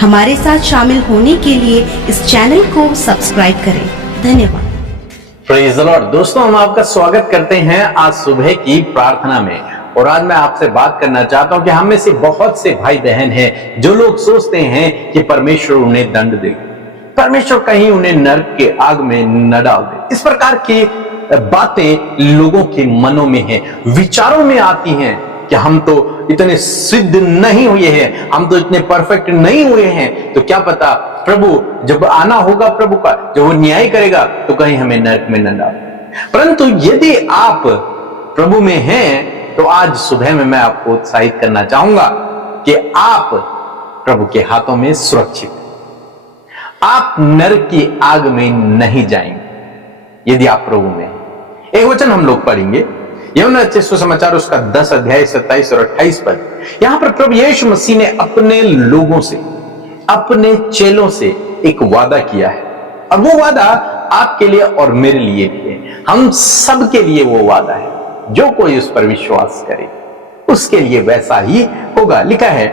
हमारे साथ शामिल होने के लिए इस चैनल को सब्सक्राइब करें। धन्यवाद। Praise the Lord. दोस्तों, हम आपका स्वागत करते हैं आज सुबह की प्रार्थना में। और आज मैं आपसे बात करना चाहता हूं कि हम में से बहुत से भाई बहन हैं जो लोग सोचते हैं कि परमेश्वर उन्हें दंड दे, परमेश्वर कहीं उन्हें नरक के आग में न डाल दे। इस प्रकार की बातें लोगों के मनों में हैं, विचारों में आती हैं कि हम तो इतने सिद्ध नहीं हुए हैं, हम तो इतने परफेक्ट नहीं हुए हैं, तो क्या पता प्रभु जब आना होगा, प्रभु का जब वो न्याय करेगा तो कहीं हमें नरक में न डाल। परंतु यदि आप प्रभु में हैं तो आज सुबह में मैं आपको उत्साहित करना चाहूंगा कि आप प्रभु के हाथों में सुरक्षित, आप नरक की आग में नहीं जाएंगे यदि आप प्रभु में हैं। एक वचन हम लोग पढ़ेंगे, यूहन्ना रचित सुसमाचार उसका 10 अध्याय 27 और 28 पर। यहां पर प्रभु यीशु मसीह ने अपने लोगों से, अपने चेलों से एक वादा किया है, और वो वादा आपके लिए और मेरे लिए भी है। हम सब के लिए वो वादा है। जो कोई उस पर विश्वास करे उसके लिए वैसा ही होगा। लिखा है,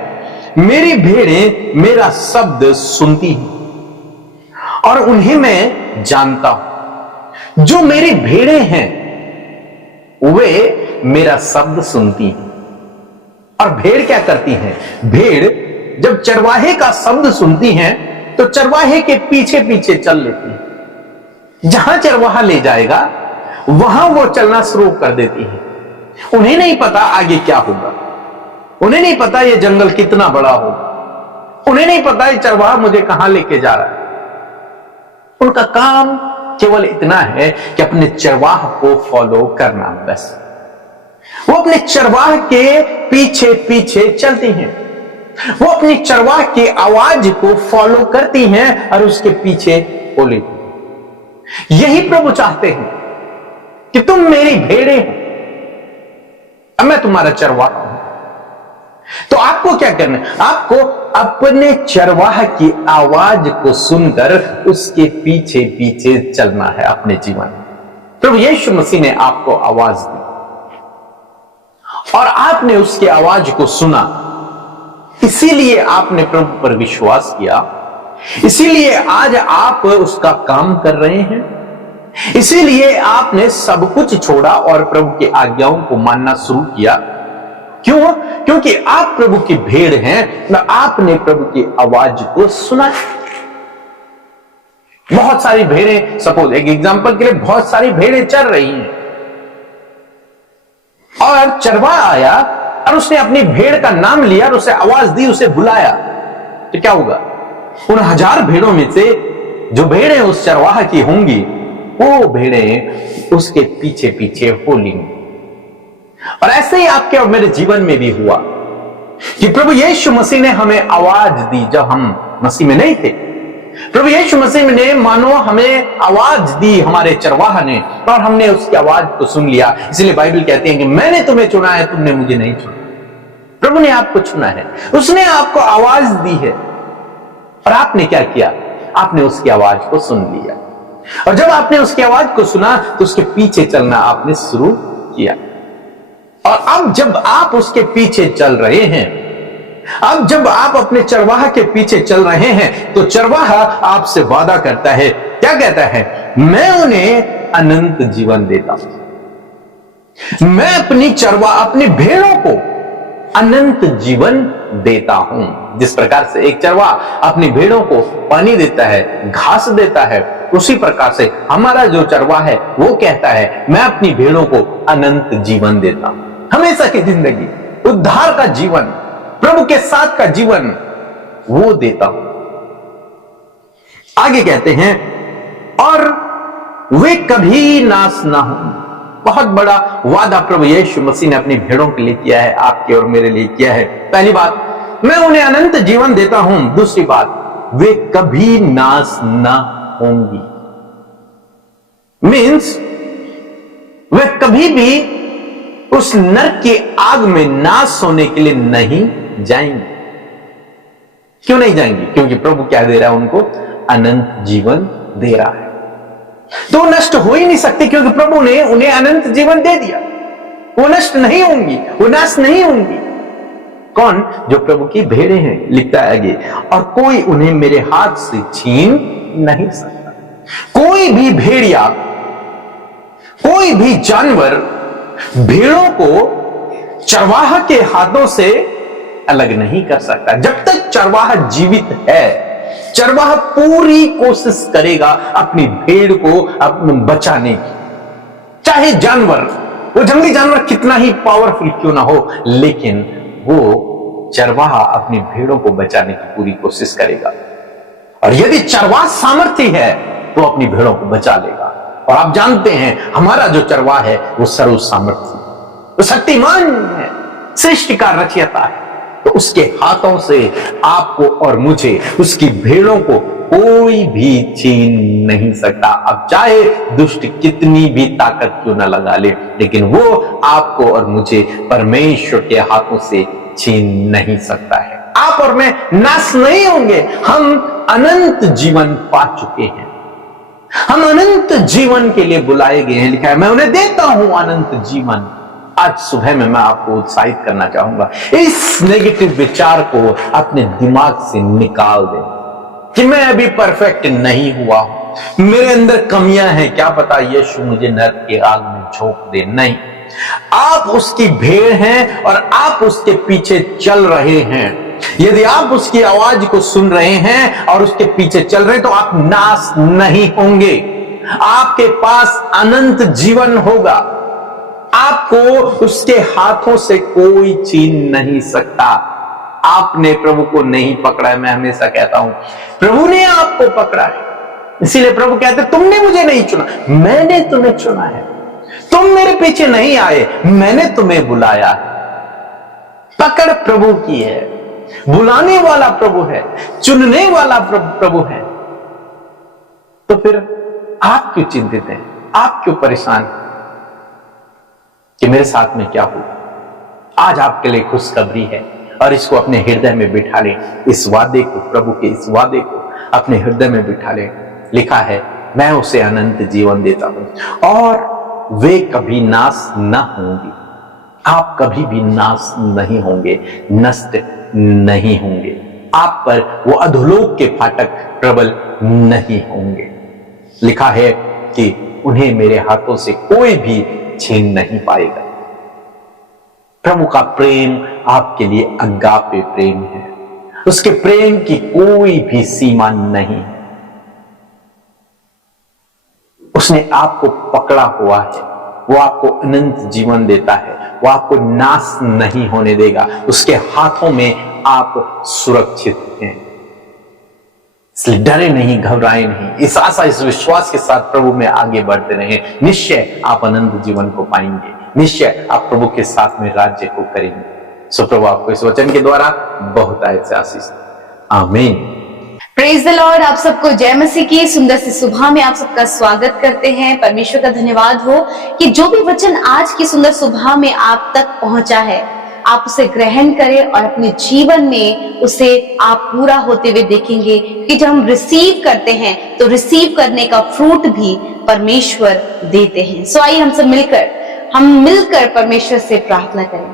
मेरी भेड़ें मेरा शब्द सुनती हैं और उन्हें मैं जानता हूं। जो मेरी भेड़ें हैं वे मेरा शब्द सुनती हैं। और भेड़ क्या करती हैं? भेड़ जब चरवाहे का शब्द सुनती हैं तो चरवाहे के पीछे पीछे चल लेती हैं। जहां चरवाहा ले जाएगा वहां वो चलना शुरू कर देती है। उन्हें नहीं पता आगे क्या होगा, उन्हें नहीं पता ये जंगल कितना बड़ा होगा, उन्हें नहीं पता ये चरवाहा मुझे कहां लेके जा रहा है। उनका काम केवल इतना है कि अपने चरवाह को फॉलो करना, बस। वो अपने चरवाह के पीछे पीछे चलती हैं, वो अपनी चरवाह की आवाज को फॉलो करती हैं और उसके पीछे हो लेती हैं। यही प्रभु चाहते हैं कि तुम मेरी भेड़ें हो, अब मैं तुम्हारा चरवाहा हूं। तो आपको क्या करना है? आपको अपने चरवाह की आवाज को सुनकर उसके पीछे पीछे चलना है अपने जीवन। प्रभु यीशु मसीह ने आपको आवाज दी और आपने उसकी आवाज को सुना, इसीलिए आपने प्रभु पर विश्वास किया, इसीलिए आज आप उसका काम कर रहे हैं, इसीलिए आपने सब कुछ छोड़ा और प्रभु की आज्ञाओं को मानना शुरू किया। क्यों? क्योंकि आप प्रभु की भेड़ हैं, ना आपने प्रभु की आवाज को सुना। बहुत सारी भेड़ें, सपोज एक एग्जांपल के लिए, बहुत सारी भेड़ें चर रही हैं और चरवाहा आया और उसने अपनी भेड़ का नाम लिया और उसे आवाज दी, उसे बुलाया, तो क्या होगा? उन 1000 भेड़ों में से जो भेड़ें उस चरवाहा की होंगी, वो भेड़ें उसके पीछे पीछे हो लेंगी। और ऐसे ही आपके और मेरे जीवन में भी हुआ कि प्रभु यीशु मसीह ने हमें आवाज दी जब हम मसीह में नहीं थे। प्रभु यीशु मसीह ने मानो हमें आवाज दी, हमारे चरवाहा ने, और हमने उसकी आवाज को सुन लिया। इसलिए बाइबल कहती है कि मैंने तुम्हें चुना है, तुमने मुझे नहीं चुना। प्रभु ने आपको चुना है, उसने आपको आवाज दी है, और आपने क्या किया? आपने उसकी आवाज को सुन लिया। और जब आपने उसकी आवाज को सुना तो उसके पीछे चलना आपने शुरू किया। और अब जब आप उसके पीछे चल रहे हैं, अब जब आप अपने चरवाहा के पीछे चल रहे हैं, तो चरवाहा आपसे वादा करता है, क्या कहता है? मैं उन्हें अनंत जीवन देता हूं। मैं अपनी भेड़ों को अनंत जीवन देता हूं। जिस प्रकार से एक चरवाहा अपनी भेड़ों को पानी देता है, घास देता है, उसी प्रकार से हमारा जो चरवाहा है वो कहता है, मैं अपनी भेड़ों को अनंत जीवन देता हूं, हमेशा की जिंदगी, उद्धार का जीवन, प्रभु के साथ का जीवन वो देता हूं। आगे कहते हैं, और वे कभी नाश ना हो। बहुत बड़ा वादा प्रभु यीशु मसीह ने अपनी भेड़ों के लिए किया है, आपके और मेरे लिए किया है। पहली बात, मैं उन्हें अनंत जीवन देता हूं। दूसरी बात, वे कभी नाश ना होंगी। मीन्स वे कभी भी उस नरक की आग में नाश होने के लिए नहीं जाएंगे। क्यों नहीं जाएंगे? क्योंकि प्रभु क्या दे रहा है? उनको अनंत जीवन दे रहा है। तो वो नष्ट हो ही नहीं सकते, क्योंकि प्रभु ने उन्हें अनंत जीवन दे दिया। वो नष्ट नहीं होंगी, वो नाश नहीं होंगी। कौन? जो प्रभु की भेड़ें हैं। लिखता है आगे, और कोई उन्हें मेरे हाथ से छीन नहीं सकता। कोई भी भेड़िया, कोई भी जानवर भेड़ों को चरवाहा के हाथों से अलग नहीं कर सकता। जब तक चरवाहा जीवित है, चरवाहा पूरी कोशिश करेगा अपनी भेड़ को बचाने की। चाहे जानवर, वो जंगली जानवर कितना ही पावरफुल क्यों ना हो, लेकिन वो चरवाहा अपनी भेड़ों को बचाने की पूरी कोशिश करेगा। और यदि चरवाहा सामर्थ्य है तो अपनी भेड़ों को बचा लेगा। और आप जानते हैं हमारा जो चरवाहा है वो सर्व सामर्थ्य, वो शक्तिमान है, सृष्टि का रचयिता है। तो उसके हाथों से आपको और मुझे, उसकी भेड़ों को कोई भी छीन नहीं सकता। अब चाहे दुष्ट कितनी भी ताकत क्यों ना लगा ले, लेकिन वो आपको और मुझे परमेश्वर के हाथों से छीन नहीं सकता है। आप और मैं नाश नहीं होंगे, हम अनंत जीवन पा चुके हैं। हम अनंत जीवन के लिए बुलाए गए हैं। लिखा है, मैं उन्हें देता हूं अनंत जीवन। आज सुबह में मैं आपको उत्साहित करना चाहूंगा, इस नेगेटिव विचार को अपने दिमाग से निकाल दें कि मैं अभी परफेक्ट नहीं हुआ हूं, मेरे अंदर कमियां हैं, क्या पता यीशु मुझे नरक के आग में झोंक दे। नहीं, आप उसकी भेड़ हैं और आप उसके पीछे चल रहे हैं। यदि आप उसकी आवाज को सुन रहे हैं और उसके पीछे चल रहे हैं तो आप नाश नहीं होंगे। आपके पास अनंत जीवन होगा। आपको उसके हाथों से कोई छीन नहीं सकता। आपने प्रभु को नहीं पकड़ा है। मैं हमेशा कहता हूं, प्रभु ने आपको पकड़ा है। इसीलिए प्रभु कहते, तुमने मुझे नहीं चुना, मैंने तुम्हें चुना है। तुम मेरे पीछे नहीं आए, मैंने तुम्हें बुलाया है। पकड़ प्रभु की है, बुलाने वाला प्रभु है, चुनने वाला प्रभु है। तो फिर आप क्यों चिंतित हैं? आप क्यों परेशान हैं कि मेरे साथ में क्या हो? आज आपके लिए खुशखबरी है और इसको अपने हृदय में बिठा लें। इस वादे को, प्रभु के इस वादे को अपने हृदय में बिठा लें। लिखा है, मैं उसे अनंत जीवन देता हूं और वे कभी नाश न होंगे। आप कभी भी नाश नहीं होंगे, नष्ट नहीं होंगे। आप पर वो अधोलोक के फाटक प्रबल नहीं होंगे। लिखा है कि उन्हें मेरे हाथों से कोई भी छीन नहीं पाएगा। प्रभु का प्रेम आपके लिए अगापे प्रेम है। उसके प्रेम की कोई भी सीमा नहीं है। उसने आपको पकड़ा हुआ है। वो आपको अनंत जीवन देता है। वो आपको नाश नहीं होने देगा। उसके हाथों में आप सुरक्षित हैं। इसलिए डरे नहीं, घबराए नहीं। इस आशा, इस विश्वास के साथ प्रभु में आगे बढ़ते रहें। निश्चय आप अनंत जीवन को पाएंगे। निश्चय आप प्रभु के साथ में राज्य को करेंगे। सो प्रभु आपको इस वचन के द्वारा बहुत आशीष। आमीन। Praise the Lord. आप सबको जय मसीह की सुंदर सी सुबह में आप सबका स्वागत करते हैं। परमेश्वर का धन्यवाद हो कि जो भी वचन आज की सुंदर सुबह में आप तक पहुंचा है, आप उसे ग्रहण करें और अपने जीवन में उसे आप पूरा होते हुए देखेंगे। कि जब हम रिसीव करते हैं तो रिसीव करने का फ्रूट भी परमेश्वर देते हैं। सो आइए हम मिलकर परमेश्वर से प्रार्थना करें।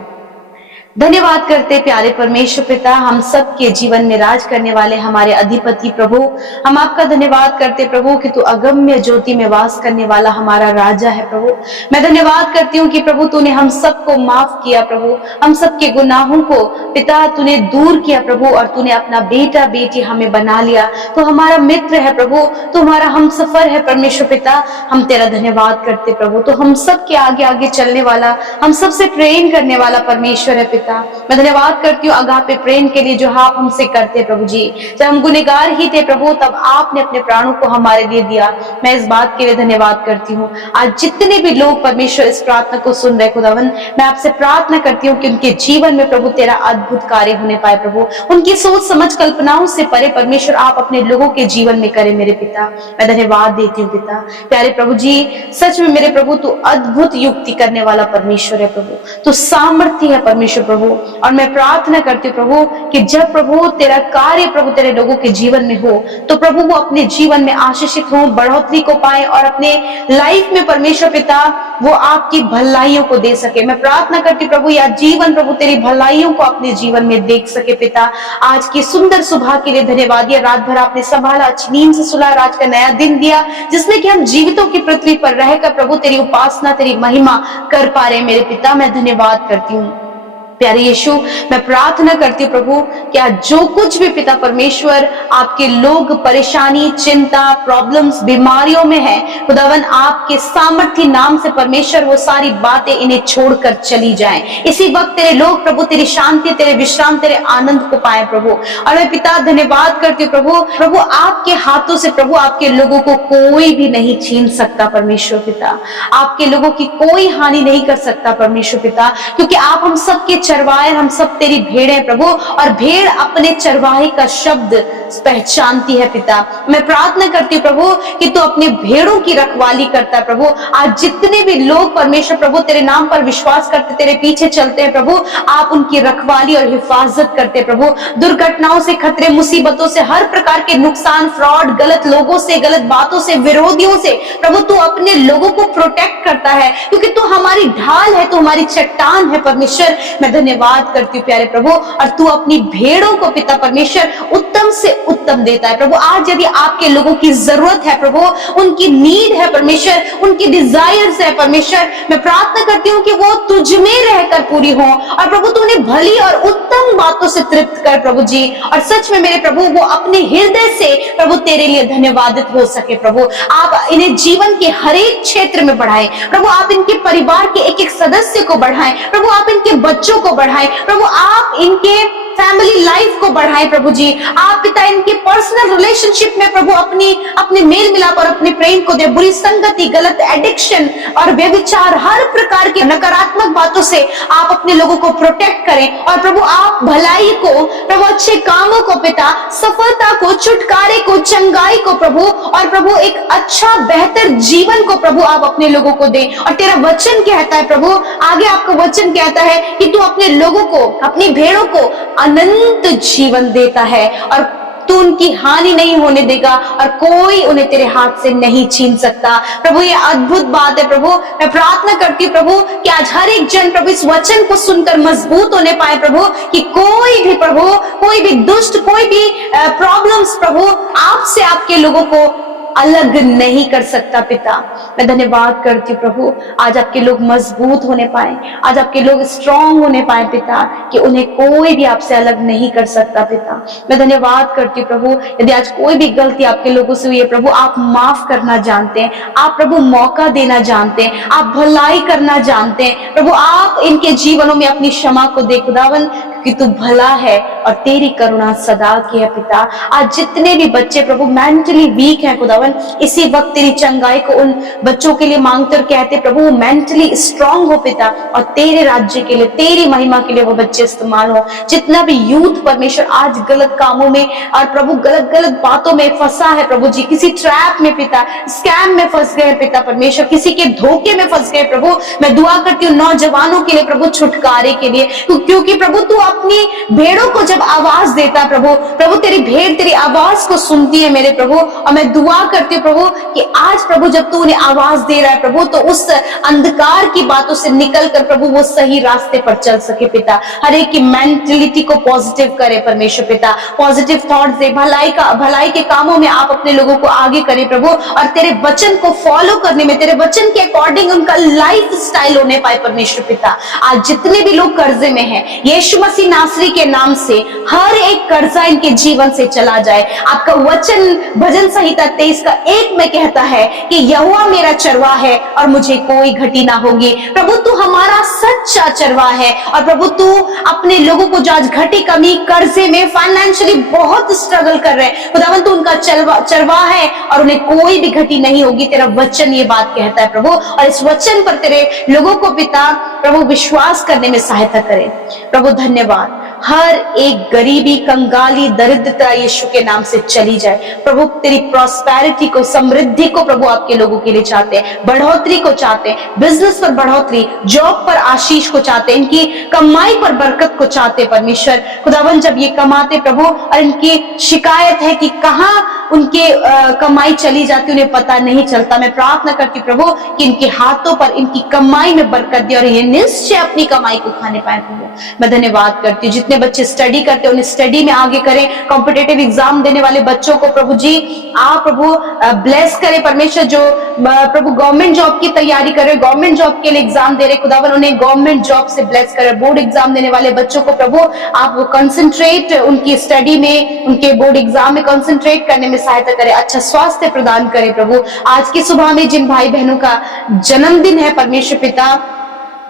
धन्यवाद करते प्यारे परमेश्वर पिता, हम सब के जीवन में राज करने वाले हमारे अधिपति प्रभु, हम आपका धन्यवाद करते प्रभु कि तू अगम्य ज्योति में वास करने वाला हमारा राजा है प्रभु। मैं धन्यवाद करती हूँ कि प्रभु तूने हम सबको माफ किया प्रभु, हम सबके गुनाहों को पिता तूने दूर किया प्रभु, और तूने अपना बेटा बेटी हमें बना लिया। तो हमारा मित्र है प्रभु, तो हमारा हम सफर है परमेश्वर पिता। हम तेरा धन्यवाद करते प्रभु। तो हम सबके आगे आगे चलने वाला, हम सबसे प्रेम करने वाला परमेश्वर है पिता। मैं धन्यवाद करती हूँ अगापे प्रेम के लिए जो आप हमसे करते प्रभु जी। जब हम गुनहगार ही थे प्रभु, तब आपने अपने प्राणों को हमारे लिए दिया। मैं इस बात के लिए धन्यवाद करती हूँ। आज जितने भी लोग परमेश्वर इस प्रार्थना को सुन रहे खुदावन, मैं आपसे प्रार्थना करती हूँ कि उनके जीवन में प्रभु तेरा अद्भुत कार्य होने पाए प्रभु। उनकी सोच समझ कल्पनाओं से परे परमेश्वर आप अपने लोगों के जीवन में करें मेरे पिता। मैं धन्यवाद देती हूँ पिता। प्यारे प्रभु जी, सच में मेरे प्रभु तू अद्भुत युक्ति करने वाला परमेश्वर है प्रभु। तू सामर्थ्य है परमेश्वर प्रभु। और मैं प्रार्थना करती हूँ प्रभु कि जब प्रभु तेरा कार्य प्रभु तेरे लोगों के जीवन में हो तो प्रभु वो अपने जीवन में आशीषित हो, बढ़ोतरी को पाए और अपने लाइफ में परमेश्वर पिता वो आपकी भलाइयों को दे सके। मैं प्रार्थना करती हूँ प्रभु या जीवन प्रभु तेरी भलाइयों को अपने जीवन में देख सके पिता। आज की सुंदर सुबह के लिए धन्यवाद। रात भर आपने संभाला, अच्छी नींद से सुला, आज का नया दिन दिया जिसमें कि हम जीवितों की पृथ्वी पर रहकर प्रभु तेरी उपासना तेरी महिमा कर पा रहे। मेरे पिता मैं धन्यवाद करती हूँ। प्यारे यीशु मैं प्रार्थना करती हूँ प्रभु कि आज जो कुछ भी पिता परमेश्वर आपके लोग परेशानी, चिंता, प्रॉब्लम्स, बीमारियों में है खुदावन आपके सामर्थ्य नाम से परमेश्वर वो सारी बातें इन्हें छोड़कर चली जाएं। इसी वक्त तेरे लोग प्रभु तेरी शांति, तेरे विश्राम, तेरे आनंद को पाए प्रभु। और मैं पिता धन्यवाद करती हूँ प्रभु आपके हाथों से प्रभु आपके लोगों को कोई भी नहीं छीन सकता परमेश्वर पिता। आपके लोगों की कोई हानि नहीं कर सकता परमेश्वर पिता, क्योंकि आप हम सबके चरवाहे, हम सब तेरी भेड़ हैं प्रभु और भेड़ अपने चरवाहे का शब्द पहचानती है पिता। मैं प्रार्थना करती हूँ प्रभु कि तू अपने भेड़ों की रखवाली करता है प्रभु। आज जितने भी लोग परमेश्वर प्रभु तेरे नाम पर विश्वास करते, तेरे पीछे चलते हैं प्रभु, आप उनकी रखवाली और हिफाजत करते हैं प्रभु। दुर्घटनाओं से, खतरे, मुसीबतों से, हर प्रकार के नुकसान, फ्रॉड, गलत लोगों से, गलत बातों से, विरोधियों से प्रभु तू अपने लोगों को प्रोटेक्ट करता है, क्योंकि तू हमारी ढाल है, तू हमारी चट्टान है परमेश्वर। मैं धन्यवाद करती हूँ प्यारे प्रभु। और तू अपनी भेड़ों को पिता परमेश्वर उत्तम से उत्तम देता है प्रभु। आज यदि आपके लोगों की जरूरत है प्रभु, उनकी नीड है परमेश्वर, उनकी डिजायर्स है परमेश्वर, मैं प्रार्थना करती हूँ कि वो तुझ में रहकर पूरी हो। और प्रभु तू उन्हें भली और उत्तम बातों से तृप्त कर प्रभु जी। और सच में मेरे प्रभु वो अपने हृदय से प्रभु तेरे लिए धन्यवादित हो सके प्रभु। आप इन्हें जीवन के हर एक क्षेत्र में बढ़ाएं प्रभु। आप इनके परिवार के एक एक सदस्य को बढ़ाएं प्रभु। आप इनके बच्चों को बढ़ाएं प्रभु। आप इनके फैमिली लाइफ को बढ़ाएं प्रभु जी। आप पिता इनके पर्सनल रिलेशनशिप में प्रभु अपने मेल मिलाप और अपने प्रेम को दे। बुरी संगति, गलत एडिक्शन और व्यभिचार, हर प्रकार के नकारात्मक बातों से आप अपने लोगों को प्रोटेक्ट करें। और प्रभु आप भलाई को प्रभु, अच्छे कामों को पिता, सफलता को, छुटकारे को, चंगाई को प्रभु, और प्रभु एक अच्छा बेहतर जीवन को प्रभु आप अपने लोगों को दे। और तेरा वचन कहता है प्रभु, आगे आपका वचन कहता है कि तू अपने लोगों को, अपनी भेड़ों को अनंत जीवन देता है और तू उनकी हानि नहीं होने देगा और कोई उन्हें तेरे हाथ से नहीं छीन सकता। प्रभु ये अद्भुत बात है प्रभु। मैं प्रार्थना करती हूँ प्रभु कि आज हर एक जन प्रभु इस वचन को सुनकर मजबूत होने पाए प्रभु, कि कोई भी प्रभु, कोई भी दुष्ट, कोई भी प्रॉब्लम्स प्रभु आपसे आपके लोगों को अलग नहीं कर सकता पिता। मैं धन्यवाद करती हूँ प्रभु, आज आपके लोग मजबूत होने पाए, आज आपके लोग स्ट्रांग होने पाए पिता, कि उन्हें कोई भी आपसे अलग नहीं कर सकता पिता। मैं धन्यवाद करती हूँ प्रभु, यदि आज कोई भी गलती आपके लोगों से हुई है प्रभु, आप माफ करना जानते हैं, आप प्रभु मौका देना जानते हैं, आप भलाई करना जानते हैं प्रभु। आप इनके जीवनों में अपनी क्षमा को दे खुदावन, कि तू भला है और तेरी करुणा सदा की है पिता। आज जितने भी बच्चे प्रभु मेंटली वीक हैं खुदावन, इसी वक्त तेरी चंगाई को उन बच्चों के लिए मांगते और कहते प्रभु वो मेंटली स्ट्रांग हो पिता, और तेरे राज्य के लिए, तेरी महिमा के लिए वो बच्चे इस्तेमाल हो। जितना भी यूथ परमेश्वर आज गलत कामों में और प्रभु गलत बातों में फंसा है प्रभु जी, किसी ट्रैप में पिता, स्कैम में फंस गए पिता परमेश्वर, किसी के धोखे में फंस गए प्रभु, मैं दुआ करती हूँ नौजवानों के लिए प्रभु, छुटकारे के लिए, क्योंकि प्रभु तू अपनी भेड़ों को जब आवाज देता प्रभु तेरी भेड़ तेरी आवाज को सुनती है मेरे प्रभु। और मैं दुआ करती हूँ प्रभु कि आज प्रभु जब तू उन्हें आवाज दे रहा है प्रभु, तो उस अंधकार की बातों से निकलकर प्रभु वो सही रास्ते पर चल सके पिता। हर एक की मेंटलिटी को पॉजिटिव करे परमेश्वर पिता, पॉजिटिव थॉट्स दे, भलाई के कामों में आप अपने लोगों को आगे करे प्रभु, और तेरे वचन को फॉलो करने में, तेरे वचन के अकॉर्डिंग उनका लाइफ स्टाइल होने पाए परमेश्वर पिता। आज जितने भी लोग कर्जे में हैं, यीशु मसीह नासरी के नाम से हर एक कर्जा इनके जीवन से चला जाए। आपका वचन भजन संहिता 23:1 में कहता है कि यहोवा मेरा चरवाहा है और मुझे कोई घटी ना होगी। प्रभु तू हमारा सच्चा चरवाहा है, और प्रभु तू अपने लोगों को जो आज घटी, कमी, कर्जे में, फाइनेंशियली बहुत स्ट्रगल कर रहे हैं खुदावन, तू उनका चरवाहा है और उन्हें कोई भी घटी नहीं होगी। तेरा वचन ये बात कहता है प्रभु, और इस वचन पर तेरे लोगों को पिता प्रभु विश्वास करने में सहायता करे प्रभु। धन्यवाद हर एक गरीबी, कंगाली, दरिद्रता यीशु के नाम से चली जाए। प्रभु तेरी प्रॉस्पेरिटी को, समृद्धि को प्रभु आपके लोगों के लिए चाहते हैं, बढ़ोतरी को चाहते हैं, बिजनेस पर बढ़ोतरी, जॉब पर आशीष को चाहते हैं, इनकी कमाई पर बरकत को चाहते हैं परमेश्वर। खुदावन जब ये कमाते प्रभु और इनकी शिकायत है कि कहाँ उनके कमाई चली जाती, उन्हें पता नहीं चलता, मैं प्रार्थना करती प्रभु कि इनके हाथों पर, इनकी कमाई में बरकत दे और ये निश्चय अपनी कमाई को खाने पाए प्रभु। मैं धन्यवाद करती हूँ जितने बच्चे स्टडी करते हैं उन्हें स्टडी में आगे करें, कॉम्पिटेटिव एग्जाम देने वाले बच्चों को प्रभु जी आप प्रभु ब्लेस करें परमेश्वर। जो प्रभु गवर्नमेंट जॉब की तैयारी कर रहे, गवर्नमेंट जॉब के लिए एग्जाम दे रहे, खुदावन उन्हें गवर्नमेंट जॉब से ब्लेस करें। बोर्ड एग्जाम देने वाले बच्चों को प्रभु आप वो कंसंट्रेट उनकी स्टडी में, उनके बोर्ड एग्जाम में कंसंट्रेट करने में सहायता करें, अच्छा स्वास्थ्य प्रदान करें प्रभु। आज की सुबह में जिन भाई बहनों का जन्मदिन है परमेश्वर पिता,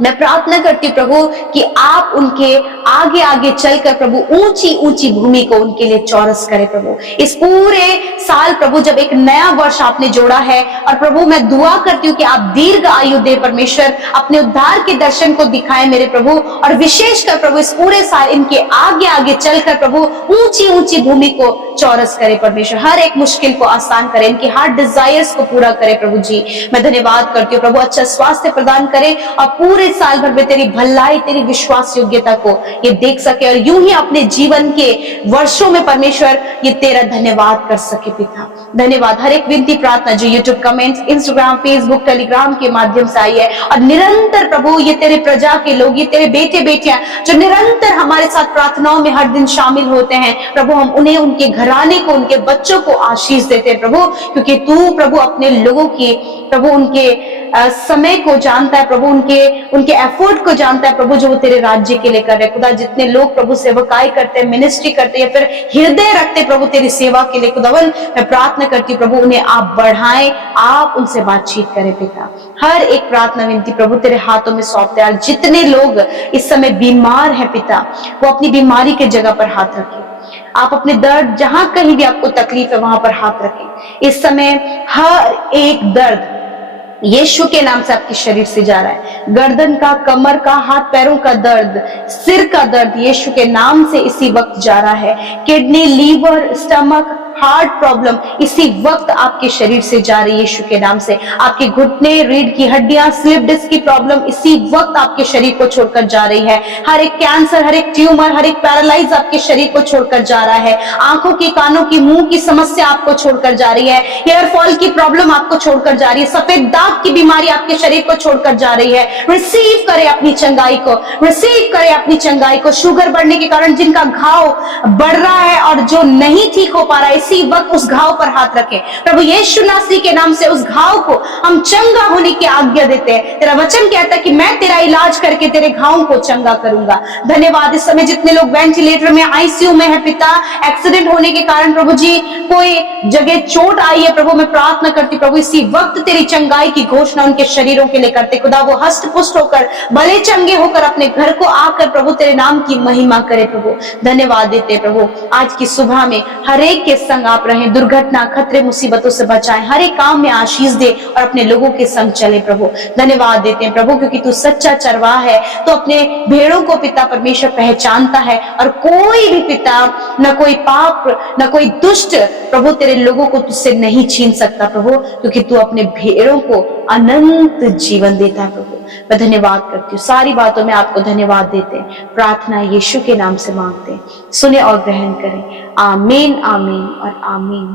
मैं प्रार्थना करती हूँ प्रभु कि आप उनके आगे आगे चलकर प्रभु ऊंची ऊंची भूमि को उनके लिए चौरस करें प्रभु। इस पूरे साल प्रभु जब एक नया वर्ष आपने जोड़ा है, और प्रभु मैं दुआ करती हूँ कि आप दीर्घ आयु दे परमेश्वर, अपने उद्धार के दर्शन को दिखाएं मेरे प्रभु, और विशेषकर प्रभु इस पूरे साल इनके आगे आगे चलकर प्रभु ऊंची ऊंची भूमि को चौरस करे परमेश्वर। हर एक मुश्किल को आसान करे, इनकी हार्ट डिजायर्स को पूरा करे प्रभु जी। मैं धन्यवाद करती हूँ प्रभु, अच्छा स्वास्थ्य प्रदान करे और पूरे साल भर में तेरी भलाई, तेरी विश्वास योग्यता को ये देख सके, और यूं ही अपने जीवन के वर्षों में परमेश्वर ये तेरा धन्यवाद कर सके पिता। धन्यवाद। हर एक विनती प्रार्थना जो YouTube comments, Instagram, Facebook, Telegram के माध्यम से आई है, और निरंतर प्रभु ये तेरे प्रजा के लोग, ये तेरे बेटे बेटियां जो निरंतर हमारे साथ प्रार्थनाओं में हर दिन शामिल होते हैं प्रभु, हम उन्हें, उनके घराने को, उनके बच्चों को आशीष देते हैं प्रभु, क्योंकि तू प्रभु अपने लोगों की प्रभु उनके समय को जानता है प्रभु, उनके एफर्ट को जानता है प्रभु, जो वो तेरे राज्य के लिए कर रहे। खुदा जितने लोग प्रभु सेवकाई करते हैं, मिनिस्ट्री करते हैं, या फिर हृदय रखते प्रभु तेरी सेवा के लिए, खुदावन मैं प्रार्थना करती हूँ प्रभु उन्हें आप बढ़ाएं, आप उनसे बातचीत करें पिता। हर एक प्रार्थना विनती प्रभु तेरे हाथों में सौंपते हैं। जितने लोग इस समय बीमार हैं पिता, वो अपनी बीमारी के जगह पर हाथ रखें। आप अपने दर्द, जहां कहीं भी आपको तकलीफ है वहां पर हाथ रखें। इस समय हर एक दर्द यीशु के नाम से आपके शरीर से जा रहा है। गर्दन का, कमर का, हाथ पैरों का दर्द, सिर का दर्द यीशु के नाम से इसी वक्त जा रहा है। Kidney, liver, stomach, heart problem इसी वक्त आपके शरीर से जा रही है यीशु के नाम से। आपके घुटने, रीढ़ की हड्डियां, स्लिप डिस्क की प्रॉब्लम इसी वक्त आपके शरीर को छोड़कर जा रही है। हर एक कैंसर, हर एक ट्यूमर, हर एक पैरालाइज आपके शरीर को छोड़कर जा रहा है। आंखों की, कानों की, मुंह की समस्या आपको छोड़कर जा रही है। हेयर फॉल की प्रॉब्लम आपको छोड़कर जा रही है। सफेद दाग की बीमारी आपके शरीर को छोड़कर जा रही है। रिसीव करे अपनी चंगाई को, रिसीव करे अपनी चंगाई को। शुगर बढ़ने के कारण जिनका घाव बढ़ रहा है और जो नहीं ठीक हो पा रहा है, इसी वक्त उस घाव पर हाथ रखें प्रभु यीशु नासरी के नाम से। उस घाव को हम चंगा होने की आज्ञा देते हैं। तेरा वचन कहता है कि मैं तेरा इलाज करके तेरे घावों को चंगा करूंगा। धन्यवाद। इस समय जितने लोग वेंटिलेटर में, आईसीयू में है पिता, एक्सीडेंट होने के कारण प्रभु जी कोई जगह चोट आई है प्रभु, मैं प्रार्थना करती प्रभु इसी वक्त तेरी चंगाई की घोषणा उनके शरीरों के लिए करते। खुदा वो हष्ट पुष्ट होकर, भले चंगे होकर अपने घर को आकर प्रभु तेरे नाम की महिमा करे प्रभु। धन्यवाद देते प्रभु। आज की सुबह में हर एक के संग आप रहें, दुर्घटना, खतरे, मुसीबतों से बचाएं, हर एक काम में आशीष दे और अपने लोगों के संग चले प्रभु। धन्यवाद देते हैं प्रभु, क्योंकि तू सच्चा चरवाहा है, तो अपने भेड़ों को पिता परमेश्वर पहचानता है, और कोई भी पिता, न कोई पाप, न कोई दुष्ट प्रभु तेरे लोगों को तुझसे नहीं छीन सकता प्रभु, क्योंकि तू अपने भेड़ों को अनंत जीवन देता है प्रभु। मैं धन्यवाद करती हूँ। सारी बातों में आपको धन्यवाद देते हैं। प्रार्थना यीशु के नाम से मांगते हैं, सुने और ग्रहण करें। आमीन, आमीन और आमीन।